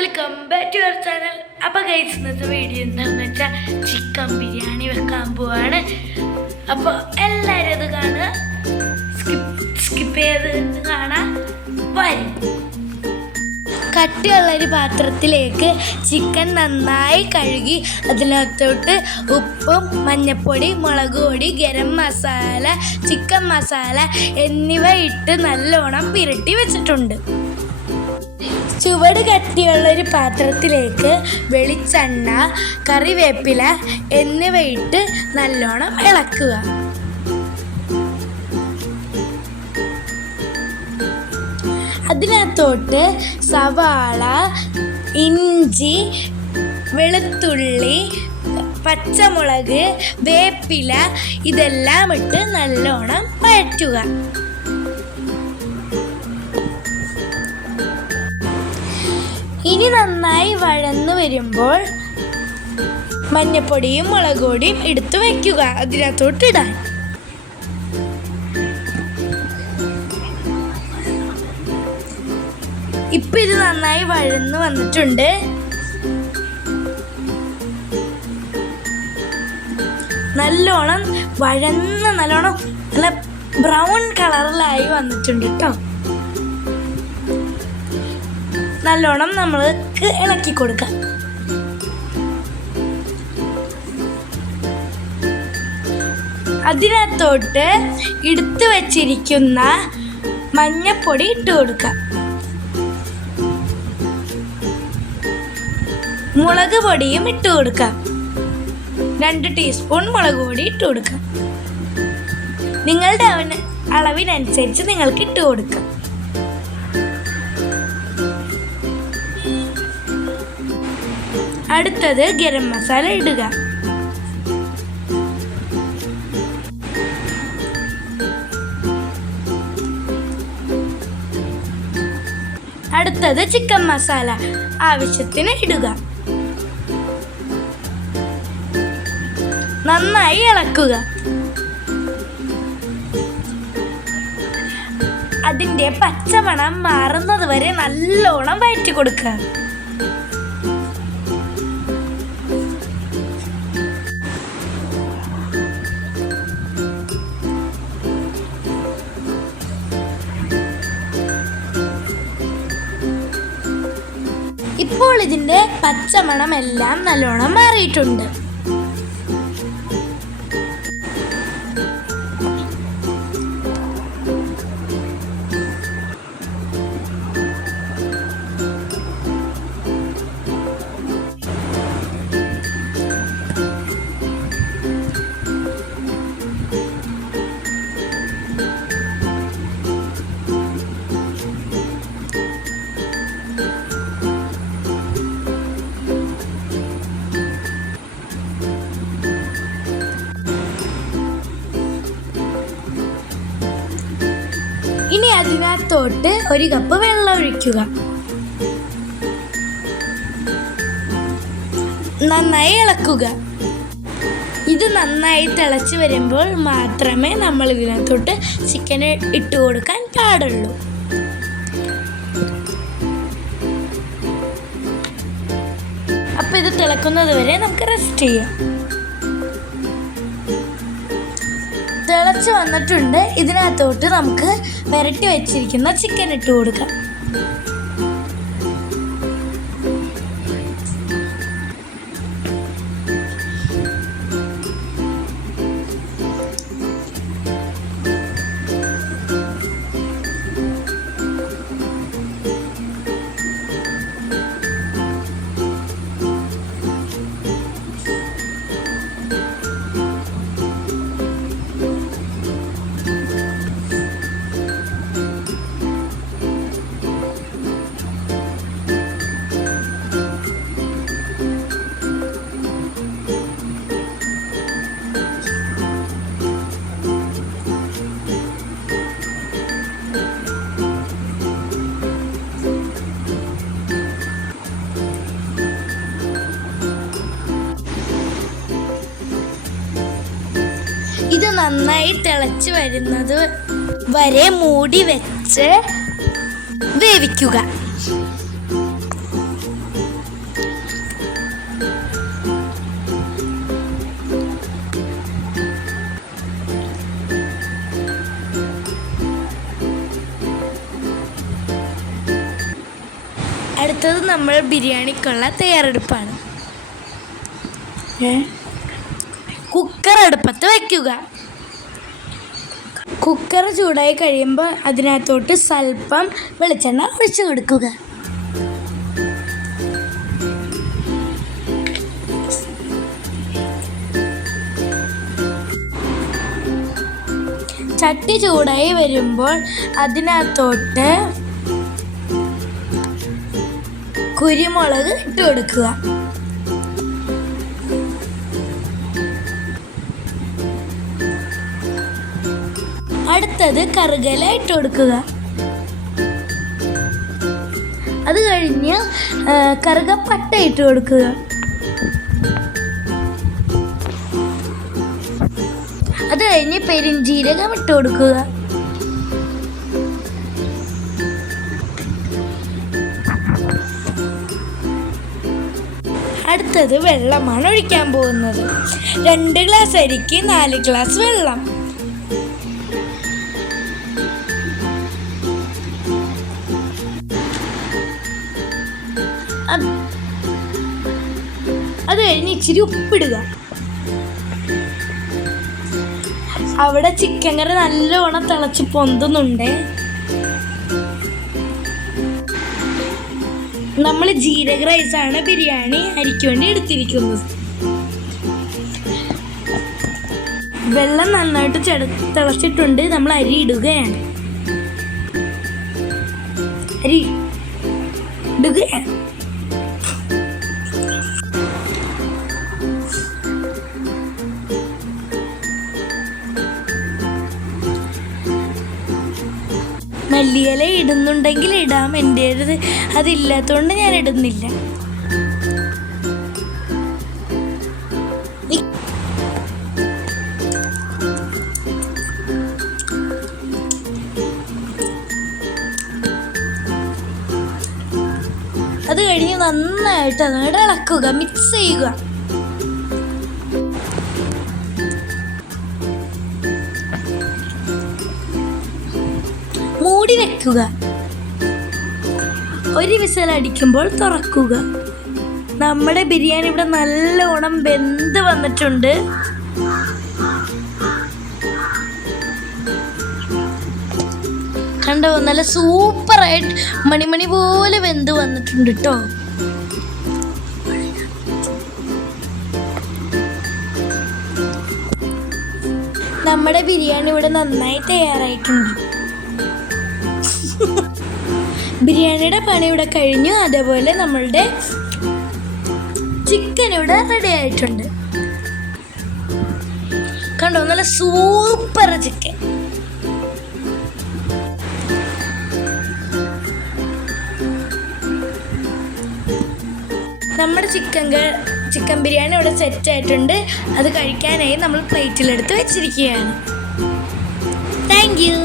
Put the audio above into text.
Welcome back to your channel. അപ്പോൾ guys, ഇന്നത്തെ video എന്താണെന്ന് വെച്ചാൽ ചിക്കൻ ബിരിയാണി വെക്കാൻ പോവാണ്. അപ്പോൾ എല്ലാവരും അത് കാണുക, സ്കിപ്പ് ചെയ്ത് കാണാൻ വരും. കട്ടിയുള്ളൊരു പാത്രത്തിലേക്ക് ചിക്കൻ നന്നായി കഴുകി അതിനകത്തോട്ട് ഉപ്പും മഞ്ഞൾപ്പൊടി, മുളക് പൊടി, ഗരം മസാല, ചിക്കൻ മസാല എന്നിവ ഇട്ട് നല്ലോണം പുരട്ടി വെച്ചിട്ടുണ്ട്. ചുവട് കട്ടിയുള്ളൊരു പാത്രത്തിലേക്ക് വെളിച്ചെണ്ണ, കറിവേപ്പില എന്നിവ ഇട്ട് നല്ലോണം ഇളക്കുക. അതിനകത്തോട്ട് സവാള, ഇഞ്ചി, വെളുത്തുള്ളി, പച്ചമുളക്, വേപ്പില ഇതെല്ലാം ഇട്ട് നല്ലോണം വഴറ്റുക. ഇനി നന്നായി വഴന്നു വരുമ്പോൾ മഞ്ഞപ്പൊടിയും മുളക് പൊടിയും എടുത്തു വയ്ക്കുക അതിനകത്തോട്ട് ഇടാൻ. ഇപ്പം ഇത് നന്നായി വഴന്നു വന്നിട്ടുണ്ട്. നല്ലോണം നല്ലോണം നല്ല ബ്രൗൺ കളറിലായി വന്നിട്ടുണ്ട് കേട്ടോ. നല്ലോണം നമ്മൾക്ക് ഇളക്കി കൊടുക്കാം. അതിനകത്തോട്ട് എടുത്തു വച്ചിരിക്കുന്ന മഞ്ഞപ്പൊടി ഇട്ട് കൊടുക്കാം. മുളക് പൊടിയും ഇട്ട് കൊടുക്കാം. 2 ടീസ്പൂൺ മുളക് പൊടി ഇട്ട് കൊടുക്കാം. നിങ്ങളുടെ അളവിനനുസരിച്ച് നിങ്ങൾക്ക് ഇട്ട് കൊടുക്കാം. അടുത്തത് ഗരം മസാല ഇടുക. അടുത്തത് ചിക്കൻ മസാല ആവശ്യത്തിന് ഇടുക. നന്നായി ഇളക്കുക. അതിൻ്റെ പച്ചമണം മാറുന്നത് വരെ നല്ലോണം വഴറ്റി കൊടുക്കുക. ഇപ്പോൾ ഇതിൻ്റെ പച്ചമണം എല്ലാം നല്ലോണം മാറിയിട്ടുണ്ട്. ഇനി അതിനകത്തോട്ട് 1 കപ്പ് വെള്ളം ഒഴിക്കുക. നന്നായി ഇളക്കുക. ഇത് നന്നായി തിളച്ച് വരുമ്പോൾ മാത്രമേ നമ്മൾ ഇതിനകത്തോട്ട് ചിക്കൻ ഇട്ട് കൊടുക്കാൻ പാടുള്ളൂ. അപ്പോൾ ഇത് തിളക്കുന്നത് വരെ നമുക്ക് റെസ്റ്റ് ചെയ്യാം. തിളച്ച് വന്നിട്ടുണ്ട്. ഇതിനകത്തോട്ട് നമുക്ക് പുരട്ടി വെച്ചിരിക്കുന്ന ചിക്കൻ ഇട്ട് കൊടുക്കാം. ഇത് നന്നായി തിളച്ച് വരുന്നത് വരെ മൂടി വെച്ച് വേവിക്കുക. അടുത്തത് നമ്മൾ ബിരിയാണിക്കുള്ള തയ്യാറെടുപ്പാണ്. കുക്കർ അടുപ്പത്ത് വയ്ക്കുക. കുക്കർ ചൂടായി കഴിയുമ്പോൾ അതിനകത്തോട്ട് സ്വല്പം വെളിച്ചെണ്ണ ഒഴിച്ചു കൊടുക്കുക. ചട്ടി ചൂടായി വരുമ്പോൾ അതിനകത്തോട്ട് കുരുമുളക് ഇട്ട് കൊടുക്കുക. അടുത്തത് കറുകല ഇട്ട് കൊടുക്കുക. അത് കഴിഞ്ഞ് കറുകപ്പട്ട ഇട്ട് കൊടുക്കുക. അത് കഴിഞ്ഞ് പെരിഞ്ജീരകം ഇട്ട് കൊടുക്കുക. അടുത്തത് വെള്ളമാണ് ഒഴിക്കാൻ പോകുന്നത്. 2 ഗ്ലാസ് അരിക്ക് 4 ഗ്ലാസ് വെള്ളം. അത് കഴിഞ്ഞ് ഇച്ചിരി ഉപ്പിടുക. അവിടെ ചിക്കൻ കറി നല്ലോണം തിളച്ച് പൊന്തുന്നുണ്ട്. നമ്മൾ ജീരക റൈസാണ് ബിരിയാണി അരിക്ക് വേണ്ടി എടുത്തിരിക്കുന്നത്. വെള്ളം നന്നായിട്ട് തിളച്ചിട്ടുണ്ട്. നമ്മൾ അരി ഇടുകയാണ്. മല്ലിയില ഇടുന്നുണ്ടെങ്കിൽ ഇടാം. എൻ്റെ അതില്ലാത്തതുകൊണ്ട് ഞാൻ ഇടുന്നില്ല. അത് കഴിഞ്ഞ് നന്നായിട്ട് അങ്ങോട്ട് ഇളക്കുക, മിക്സ് ചെയ്യുക. മൂടി വെക്കുക. 1 വിസിൽ അടിക്കുമ്പോൾ തുറക്കുക. നമ്മുടെ ബിരിയാണി ഇവിടെ നല്ലോണം വെന്ത് വന്നിട്ടുണ്ട്. കണ്ടോ, നല്ല സൂപ്പറായിട്ട് മണിമണി പോലെ വെന്ത് വന്നിട്ടുണ്ട് കേട്ടോ. നമ്മുടെ ബിരിയാണി ഇവിടെ നന്നായി തയ്യാറായിട്ടുണ്ട്. ബിരിയാണിയുടെ പണി ഇവിടെ കഴിഞ്ഞു. അതേപോലെ നമ്മളുടെ ചിക്കൻ ഇവിടെ റെഡി ആയിട്ടുണ്ട്. കണ്ടോ, നല്ല സൂപ്പർ ചിക്കൻ. നമ്മുടെ ചിക്കൻ ബിരിയാണി ഇവിടെ സെറ്റ് ആയിട്ടുണ്ട്. അത് കഴിക്കാനായി നമ്മൾ പ്ലേറ്റിലെടുത്ത് വെച്ചിരിക്കുകയാണ്. Thank you.